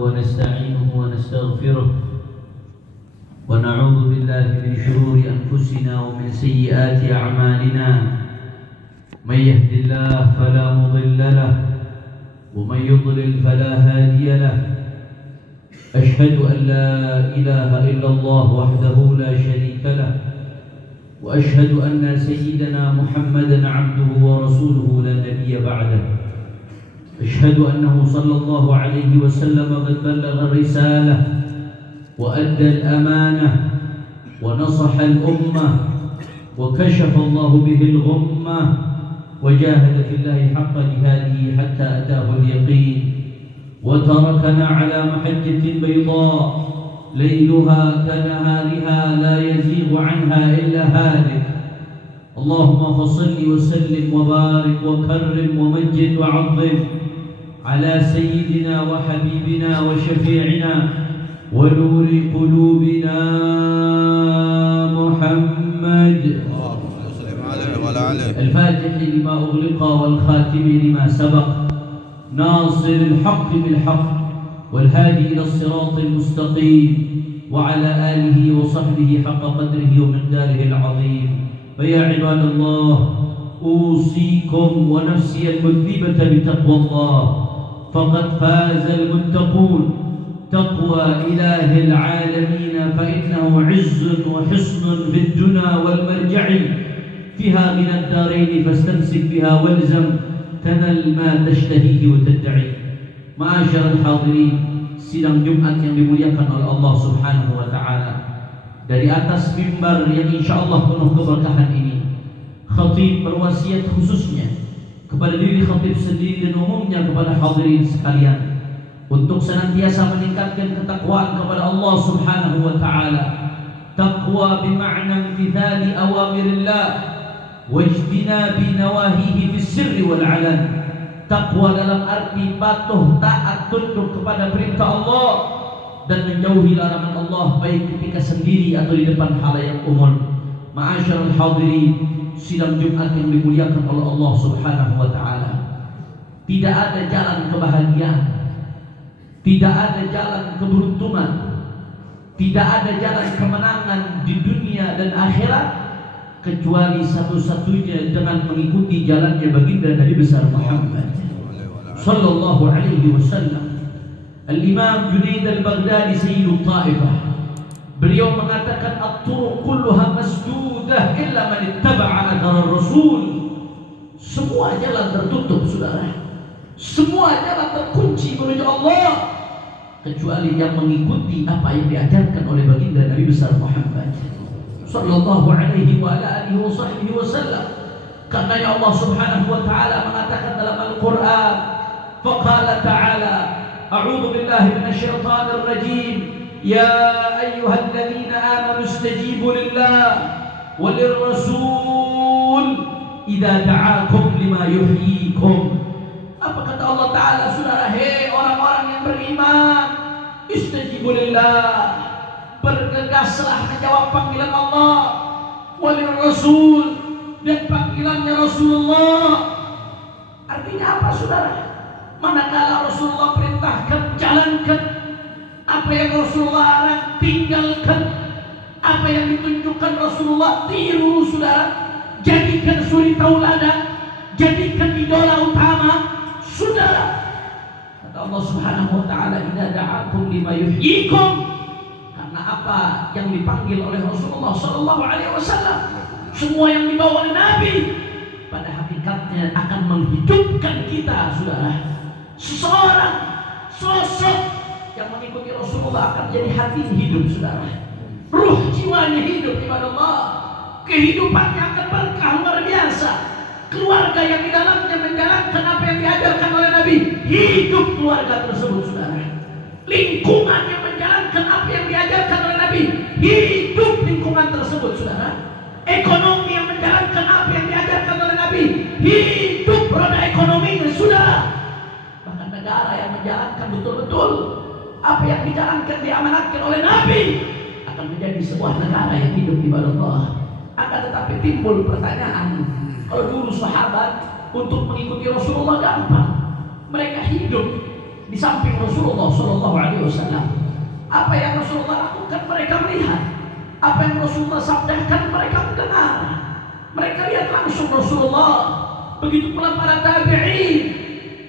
ونستعينه ونستغفره ونعوذ بالله من شرور أنفسنا ومن سيئات أعمالنا. من يهد الله فلا مضل له ومن يضلل فلا هادي له. أشهد أن لا إله إلا الله وحده لا شريك له وأشهد أن سيدنا محمدا عبده ورسوله لا نبي بعده. أشهد أنه صلى الله عليه وسلم قد بلغ الرسالة وأدى الأمانة ونصح الأمة وكشف الله به الغمة وجاهد في الله حق جهاده حتى أتاه اليقين وتركنا على محجة بيضاء ليلها كنهارها لا يزيغ عنها إلا هالك. اللهم فصل وسلم وبارك وكرم ومجد وعظم على سيدنا وحبيبنا وشفيعنا ونور قلوبنا محمد الفاتح لما أغلق والخاتم لما سبق ناصر الحق بالحق والهادي إلى الصراط المستقيم وعلى آله وصحبه حق قدره ومقداره العظيم. فيا عباد الله أوصيكم ونفسي المذنبة بتقوى الله فقد فاز المتقون. تقوى إله العالمين فإنه عز وحصن في الدنا والمرجع فيها من الدارين فاستمسك بها والزم تنل ما تشتهيه وتدعي. Ma'asyiral hadirin, sidang Jumat yang dimuliakan oleh Allah Subhanahu wa taala. Dari atas mimbar yang insyaallah penuh keberkahan ini, khatib berwasiat khususnya kepada diri khatib sendiri dan umumnya kepada hadirin sekalian untuk senantiasa meningkatkan ketakwaan kepada Allah Subhanahu wa taala. Taqwa bima'na imtithali awamirillah wajtinabi nawahihi fis sirri wal 'alan. Takwa dalam arti patuh taat tunduk kepada perintah Allah dan menjauhi larangan Allah baik ketika sendiri atau di depan halayak umum. Ma'asyiral hadirin, sidang Jumat yang dimuliakan oleh Allah Subhanahu wa taala. Tidak ada jalan kebahagiaan, tidak ada jalan keberuntungan, tidak ada jalan kemenangan di dunia dan akhirat kecuali satu-satunya dengan mengikuti jalannya baginda Nabi besar Muhammad sallallahu alaihi wasallam. Al-Imam Junaid al-Baghdadi Sayyidut Taifah, beliau mengatakan at-turuq kulluha masdudah illa man ittaba'a athar rasul. Semua jalan tertutup saudara, semua jalan terkunci menuju Allah kecuali yang mengikuti apa yang diajarkan oleh baginda Nabi besar Muhammad sallallahu alaihi wa ala alihi wasallam. Karena ya Allah Subhanahu wa taala mengatakan dalam Al-Qur'an, faqala ta'ala a'udzu billahi minasyaitonir rajim ya ayyuhalladzina amanu istajibu lillah walir rasul idza da'akum lima yuhyikum. Apa kata Allah taala saudara? Hei orang-orang yang beriman, istajibu lillah, bergegaslah menjawab panggilan Allah, walir rasul, dan panggilannya Rasulullah. Artinya apa saudara? Manakala Rasulullah perintahkan, jalankan. Apa yang Rasulullah larang, tinggalkan. Apa yang ditunjukkan Rasulullah, tiru saudara. Jadikan suri tauladan, jadikan idola utama saudara. Kata Allah Subhanahu wa taala, idza da'akum lima yuhyikum. Apa yang dipanggil oleh Rasulullah sallallahu alaihi wasallam, semua yang dibawa oleh Nabi pada hakikatnya akan menghidupkan kita saudara. Seseorang sosok yang mengikuti Rasulullah akan jadi hatinya hidup saudara, ruh jiwanya hidup kepada Allah, kehidupannya akan berkah luar biasa. Keluarga yang di dalamnya menjalankan apa yang diajarkan oleh Nabi, hidup keluarga tersebut saudara. Lingkungan yang menjalankan apa yang diajarkan oleh Nabi, hidup lingkungan tersebut saudara. Ekonomi yang menjalankan apa yang diajarkan oleh Nabi, hidup roda ekonominya saudara. Bahkan negara yang menjalankan betul-betul apa yang dijalankan, diamanatkan oleh Nabi, akan menjadi sebuah negara yang hidup ibadah Allah. Akan tetapi timbul pertanyaan, kalau dulu sahabat untuk mengikuti Rasulullah gampang, mereka hidup di samping Rasulullah Shallallahu Alaihi Wasallam. Apa yang Rasulullah lakukan mereka melihat, apa yang Rasulullah sabdakan mereka mendengar. Mereka lihat langsung Rasulullah. Begitu pula para tabi'in.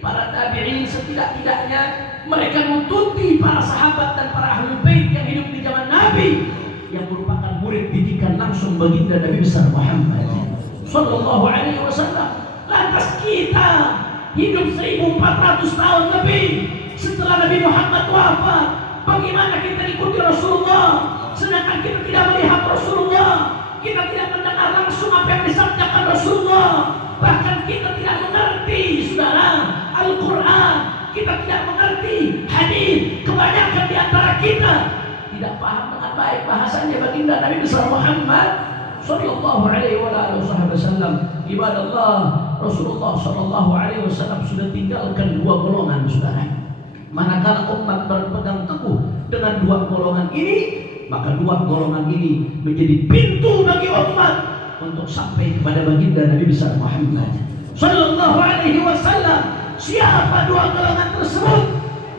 Para tabi'in setidak-tidaknya mereka nututi para sahabat dan para ahlul bait yang hidup di zaman Nabi, yang merupakan murid didikan langsung baginda Nabi besar Muhammad Sallallahu Alaihi Wasallam. Lantas kita hidup 1400 tahun lebih setelah Nabi Muhammad wafat, bagaimana kita ikuti Rasulullah sedangkan kita tidak melihat Rasulullah, kita tidak mendengar langsung apa yang disabdakan Rasulullah, bahkan kita tidak mengerti saudara Al-Quran, kita tidak mengerti hadis. Kebanyakan di antara kita tidak paham dengan baik bahasanya baginda Nabi besar Muhammad Sallallahu Alaihi Wasallam. Ibadallah, Rasulullah Sallallahu Alaihi Wasallam sudah tinggalkan dua golongan saudara. Manakala umat berpegang teguh dengan dua golongan ini, maka dua golongan ini menjadi pintu bagi umat untuk sampai kepada baginda Nabi besar Muhammad Sallallahu Alaihi Wasallam. Siapa dua golongan tersebut?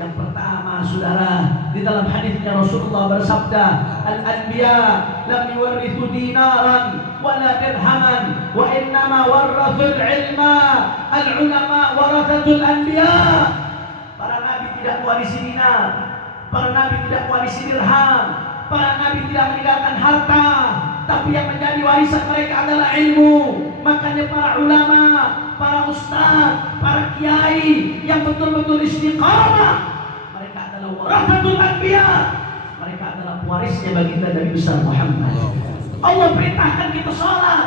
Yang pertama saudara, di dalam hadisnya Rasulullah bersabda, al-anbiya lam yuwarithu dinaran wala dirhaman wa innama warathul ilma, al-ulama warathatul anbiya. Para nabi tidak mewarisi dinar, para nabi tidak mewarisi dirham, para nabi tidak meninggalkan harta, tapi yang menjadi warisan mereka adalah ilmu. Makanya para ulama, para ustaz, para kiai yang betul-betul istiqamah, mereka adalah warathatul anbiya, mereka adalah pewarisnya baginda Nabi besar Muhammad. Allah perintahkan kita salat,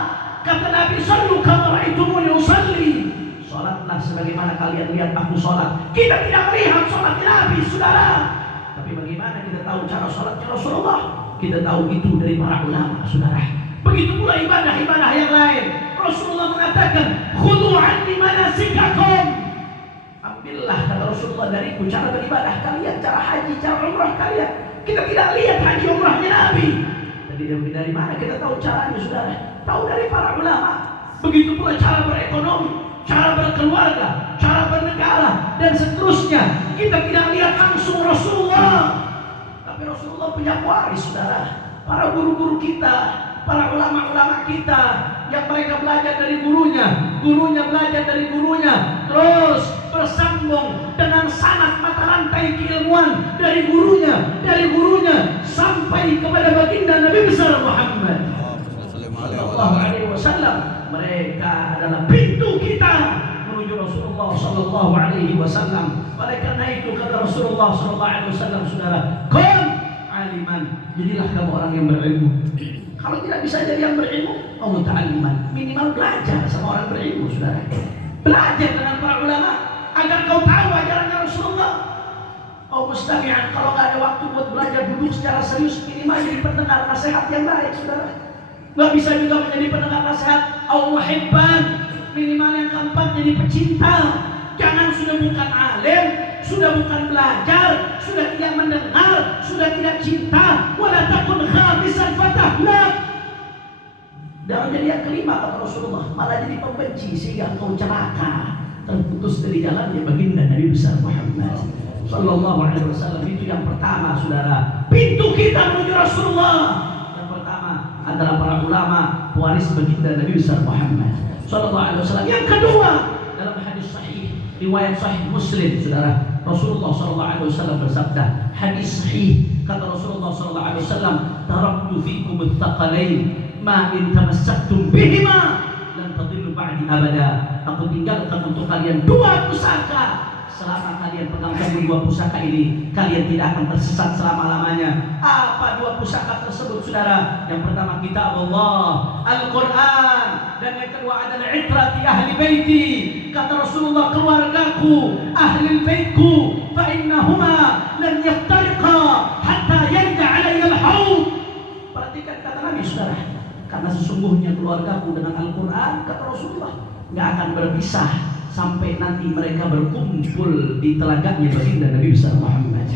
kata Nabi, sallu kama ra'aitumuni usalli, salatlah sebagaimana kalian lihat aku salat. Kita tidak melihat salat Nabi saudara, tapi bagaimana kita tahu cara salatnya Rasulullah? Kita tahu itu dari para ulama saudara. Begitu pula ibadah-ibadah yang lain. Rasulullah mengatakan, khudhu anni manasikakum, ambillah kata Rasulullah dariku cara beribadah kalian, cara haji, cara umrah kalian. Kita tidak lihat haji umrahnya Nabi. Dari mana kita tahu caranya saudara? Tahu dari para ulama. Begitu pula cara berekonomi, cara berkeluarga, cara bernegara, dan seterusnya. Kita tidak lihat langsung Rasulullah, tapi Rasulullah punya pewaris saudara. Para guru-guru kita, para ulama-ulama kita, yang mereka belajar dari gurunya, gurunya belajar dari gurunya, terus bersambung dengan sanad mata rantai keilmuan dari gurunya sampai kepada baginda Nabi besar Muhammad Sallallahu Alaihi Wasallam. Mereka adalah pintu kita menuju Rasulullah Sallallahu Alaihi Wasallam. Oleh karena itu kata Rasulullah Sallallahu Alaihi Wasallam, saudara, kun aliman, jadilah kamu orang yang berilmu. Kalau tidak bisa jadi yang berilmu, Allah ta'aliman, minimal belajar sama orang berilmu saudara. Belajar dengan para ulama agar kau tahu ajarannya Rasulullah. Oh mustami'an, kalau nggak ada waktu buat belajar, duduk secara serius, minimal jadi pendengar nasihat yang baik saudara. Nggak bisa juga menjadi pendengar nasihat al-muhibban, minimal yang keempat jadi pecinta. Jangan sudah bukan alim, sudah bukan belajar, sudah tidak mendengar, sudah tidak cinta. Wala takun khamisan fatahlah. Dan jadi yang kelima kata Rasulullah, malah jadi pembenci sehingga engkau celaka, terputus dari jalannya baginda Nabi besar Muhammad Sallallahu Alaihi Wasallam. Itu yang pertama saudara, pintu kita menuju Rasulullah. Yang pertama adalah para ulama, pewaris baginda Nabi besar Muhammad Sallallahu Alaihi Wasallam. Yang kedua, dalam hadis sahih, riwayat sahih Muslim saudara, Rasulullah Sallallahu Alaihi Wasallam bersabda, hadis sahih, kata Rasulullah Sallallahu Alaihi Wasallam, taraktu fikum ats-tsaqalain ma in tamassaktum bihima lan tadillu ba'di abada. Aku tinggalkan untuk kalian dua pusaka. Selama kalian pegang teguh dua pusaka ini, kalian tidak akan tersesat selama-lamanya. Apa dua pusaka tersebut saudara? Yang pertama kitab Allah, Al-Quran, dan yang kedua adalah itrati ahli baiti. Kata Rasulullah, keluargaku, ahli baitku, fa innahuma lan yaftariqa hatta yarja alayya al-haud. Perhatikan kata Nabi saudara, karena sesungguhnya keluargaku dengan Al-Quran, kata Rasulullah, nggak akan berpisah sampai nanti mereka berkumpul di telaganya baginda Nabi besar Muhammad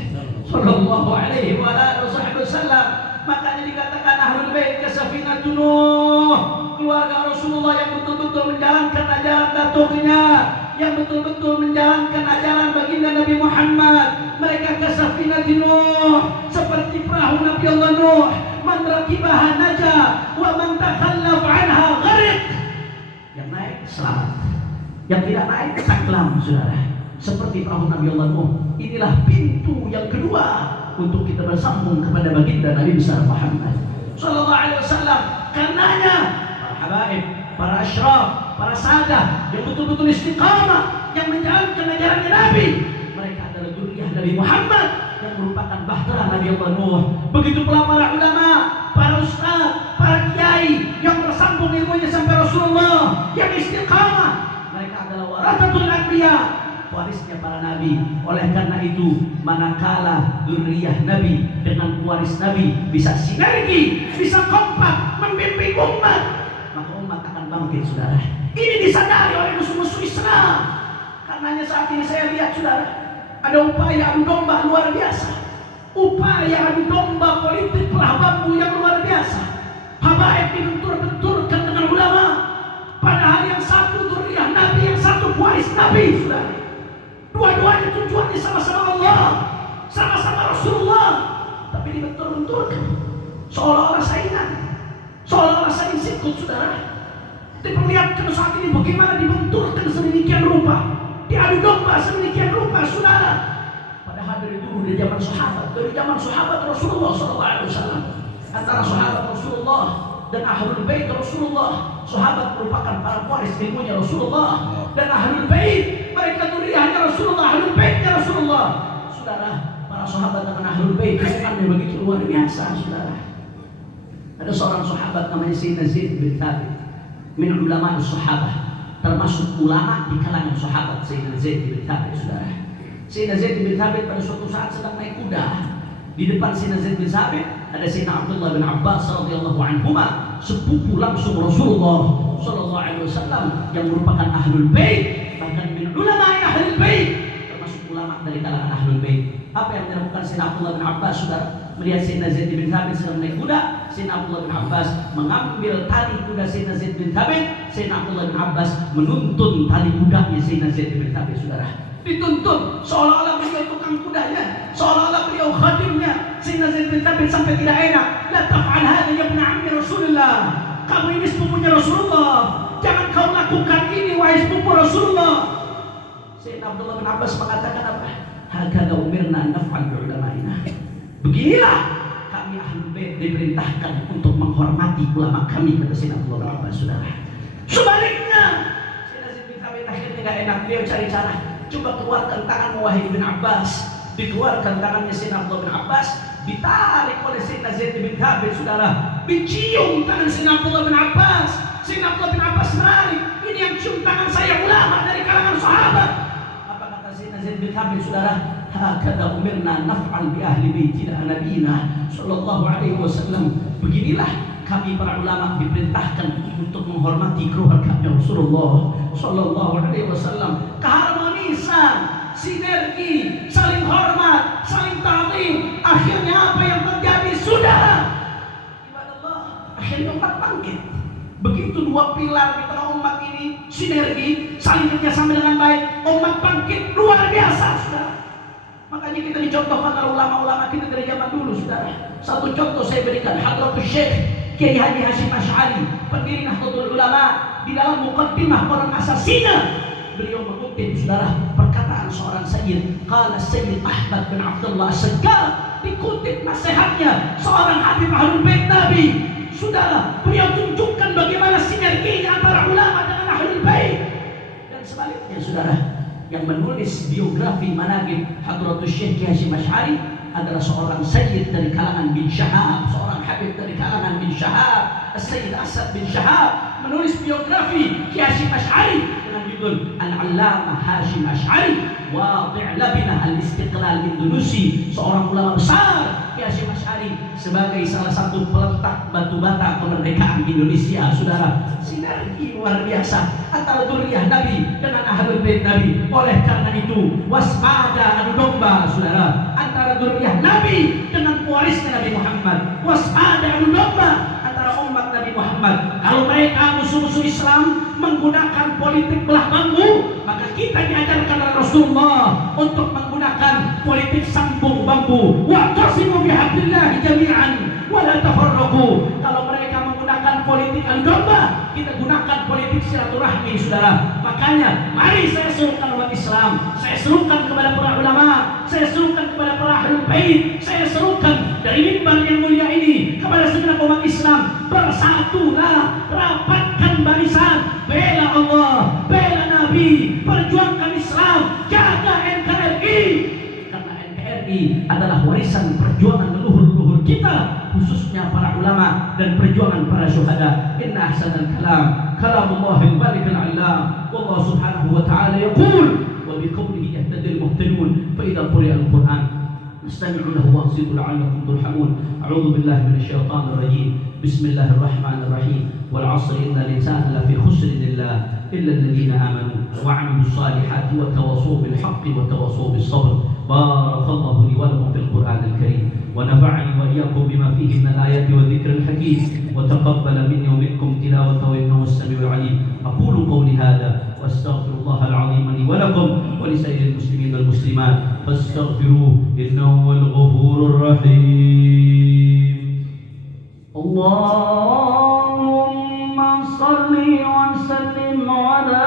Sallallahu Alaihi Wasallam. Makanya dikatakan ahlul bait kasafinatun Nuh, keluarga Rasulullah yang betul-betul menjalankan ajaran datuknya, yang betul-betul menjalankan ajaran baginda Nabi Muhammad. Mereka kasafinatin Nuh, seperti perahu Nabi Allah Nuh. Man rakibaha naja, wa man takhallaf anha gharik. Yang naik selamat, yang tidak naik tenggelam, saudara. Seperti perahu Nabi Allah Nuh. Inilah pintu yang kedua untuk kita bersambung kepada baginda Nabi besar Muhammad sallallahu alaihi wasallam. Karenanya para habaib, para asyraf, para sadah yang betul-betul istiqamah, yang menjalankan ajarannya Nabi, mereka adalah dzurriyyah Nabi Muhammad yang merupakan bahtera Nabi Allah Nuh. Begitu pula para ulama, para ustaz, para kiai yang bersambung ilmunya sampai Rasulullah, yang istiqamah. Mereka adalah warathatul anbiya, warisnya para nabi. Oleh karena itu, manakala dzurriyyah Nabi dengan waris Nabi bisa sinergi, bisa kompak membimbing umat, maka umat akan bangkit, saudara. Ini disadari oleh musuh-musuh Islam. Karenanya saat ini saya lihat, saudara, ada upaya adu domba luar biasa, upaya adu domba politik pelah bambu yang luar biasa. Habaib dibentur-benturkan dengan ulama, padahal yang satu dzurriyyah Nabi, yang satu waris Nabi, saudara. Dua-duanya tujuannya sama-sama Allah, sama-sama Rasulullah, tapi dibentur-benturkan seolah-olah saingan, seolah-olah saling sikut, saudara. Diperlihatkan saat ini bagaimana dibenturkan sedemikian rupa, diadu domba sedemikian rupa, saudara. Padahal dari dulu, dari zaman sahabat Rasulullah SAW, antara sahabat Rasulullah dan ahlul bait Rasulullah. Sahabat merupakan para waris ilmunya Rasulullah, dan ahlul bait mereka dzurriyyahnya Rasulullah, ahlul baitnya Rasulullah. Saudara, para sahabat dengan ahlul bait hubungannya begitu luar biasa, saudara. Ada seorang sahabat namanya Sayyidina Zaid bin Thabit, min ulama sahabat, termasuk ulama di kalangan sahabat. Sayyidina Zaid bin Thabit, saudara. Sayyidina Zaid bin Thabit pada suatu saat sedang naik kuda. Di depan Sayyidina Zaid bin Thabit ada Sayyidina Abdullah bin Abbas radhiyallahu anhuma, sepupu langsung Rasulullah sallallahu alaihi wasallam yang merupakan ahlul bait, bahkan min ulama ahlul bait, termasuk ulama dari kalangan ahlul bait. Apa yang dilakukan Sayyidina Abdullah bin Abbas, saudara? Melihat Sayyidina Zaid bin Thabit sedang naik kuda, Sayyidina Abdullah bin Abbas mengambil tali kuda Sayyidina Zaid bin Thabit. Sayyidina Abdullah bin Abbas menuntun tali kudanya Sayyidina Zaid bin Thabit, saudara. Dituntun seolah-olah beliau tukang kudanya, seolah-olah beliau khadimnya. Sayyidina Zaid bin Thabit sampai tidak enak. La taf'al hadha ya ibn ammi Rasulullah. Kamu ini sepupunya Rasulullah, jangan kau lakukan ini wahai sepupu Rasulullah. Sayyidina Abdullah bin Abbas mengatakan apa? Hakadha umirna naf'al bi ulama'ina. Beginilah kami ahlul bait diperintahkan untuk menghormati ulama kami, kata Sayyidina Abdullah bin Abbas, saudara. Sebaliknya, Sayyidina Zaid bin Thabit akhirnya tidak enak, beliau cari cara. Coba keluarkan tangan wahai bin Abbas. Dikeluarkan tangannya Sayyidina Abdullah bin Abbas, ditarik oleh Sayyidina Zaid bin Thabit, saudara. Dicium tangan Sayyidina Abdullah bin Abbas. Sayyidina Abdullah bin Abbas menarik, ini yang cium tangan saya ulama dari kalangan sahabat. Apa kata Sayyidina Zaid bin Thabit, saudara? Hakadha umirna naf'al bi ahli baitina nabiyina sallallahu alaihi wasallam. Beginilah kami para ulama diperintahkan untuk menghormati keluarga Rasulullah sallallahu alaihi wasallam. Keharmonisan, sinergi, saling hormat, saling ta'zim. Akhirnya apa yang terjadi, saudara? Ibadallah, akhirnya umat bangkit. Begitu dua pilar di tengah umat ini sinergi, saling kerjasama dengan baik, umat bangkit luar biasa, saudara. Makanya kita dicontohkan oleh ulama-ulama kita dari zaman dulu, saudara. Satu contoh saya berikan, Hadratus Syekh Kiai Haji Hashim Asy'ari, pendiri Nahdlatul Ulama, di dalam muqaddimah Quran Asasinya, beliau mengutip, saudara, perkataan seorang sayyid, qala Sayyid Ahmad bin Abdullah As-Saggar, dikutip nasihatnya seorang habib ahlul bait Nabi. Saudara, beliau tunjukkan bagaimana sinerginya antara ulama dengan ahlul bait. Dan sebaliknya, saudara, yang menulis biografi manaqib Hadratus Syekh Kiai Hashim Asy'ari adalah seorang sayyid dari kalangan bin Syahab, seorang habib dari kalangan bin Syahab, Sayyid Asad bin Syahab, menulis biografi Kiai Hashim Asy'ari dengan judul Al-Allamah Hashim Asy'ari Wadi' Labinah Al-Istiqlal Indonesia. Seorang ulama besar, Kiai Hashim Asy'ari, sebagai salah satu peletak batu bata kemerdekaan Indonesia, saudara. Sinergi luar biasa antara dzurriyyah Nabi dengan ahlul bait Nabi. Oleh karena itu, waspada adu domba, saudara, antara dzurriyyah Nabi dengan pewarisnya Nabi Muhammad. Waspada adu domba antara kepada umat Nabi Muhammad. Kalau mereka musuh-musuh Islam menggunakan politik belah bambu, maka kita diajarkan oleh Rasulullah untuk menggunakan politik sambung bambu. Wa'tasimu bihablillahi jami'an wa la tafarraqu. Kalau mereka menggunakan politik al-domba, kita gunakan politik silaturahmi, saudara. Makanya mari saya serukan umat Islam, saya serukan kepada para ulama, saya serukan kepada para ahlul bait, saya serukan dari mimbar yang mulia ini kepada segenap umat Islam, bersatulah, rapatkan barisan, bela Allah, bela Nabi, perjuangkan Islam, jaga NKRI. Karena NKRI adalah warisan perjuangan leluhur-leluhur kita, khususnya para ulama dan perjuangan para syuhada. Inna ahsanal kalam kalamullahil malikul alam. Wallahu subhanahu wa ta'ala yaqul wa biqawlihi yahtadil muhtadun fa idza quri'a al-Qur'an استمعوا له وانصتوا لعلكم ترحمون. أعوذ بالله من الشيطان الرجيم. بسم الله الرحمن الرحيم. والعصر إن الإنسان لفي خسر إلا الذين آمنوا وعملوا الصالحات وتواصوا بالحق وتواصوا بالصبر. بارك الله لي ولكم في القرآن الكريم ونفعني وإياكم بما فيه من الآيات والذكر الحكيم وتقبل مني ومنكم تلاوته إنه السميع العليم. أقول قولي هذا وأستغفر الله العظيم لي ولكم ولسائر المسلمين والمسلمات فاستغفروه إنه هو الغفور الرحيم. اللهم صل وسلم على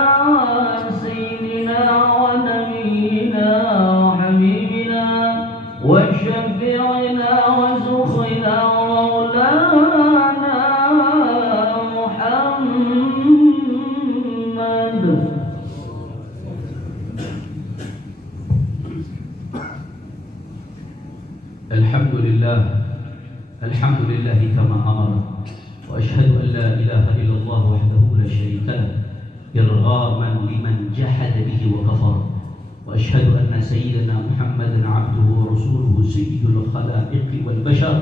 سيدنا ونبينا وحبيبنا وشفيعنا وزخنا ومولانا محمد. الحمد لله كما أمر وأشهد أن لا إله إلا الله وحده لا شريك له إرغاما لمن جحد به وكفر وأشهد أن سيدنا محمدا عبده ورسوله سيد الخلائق والبشر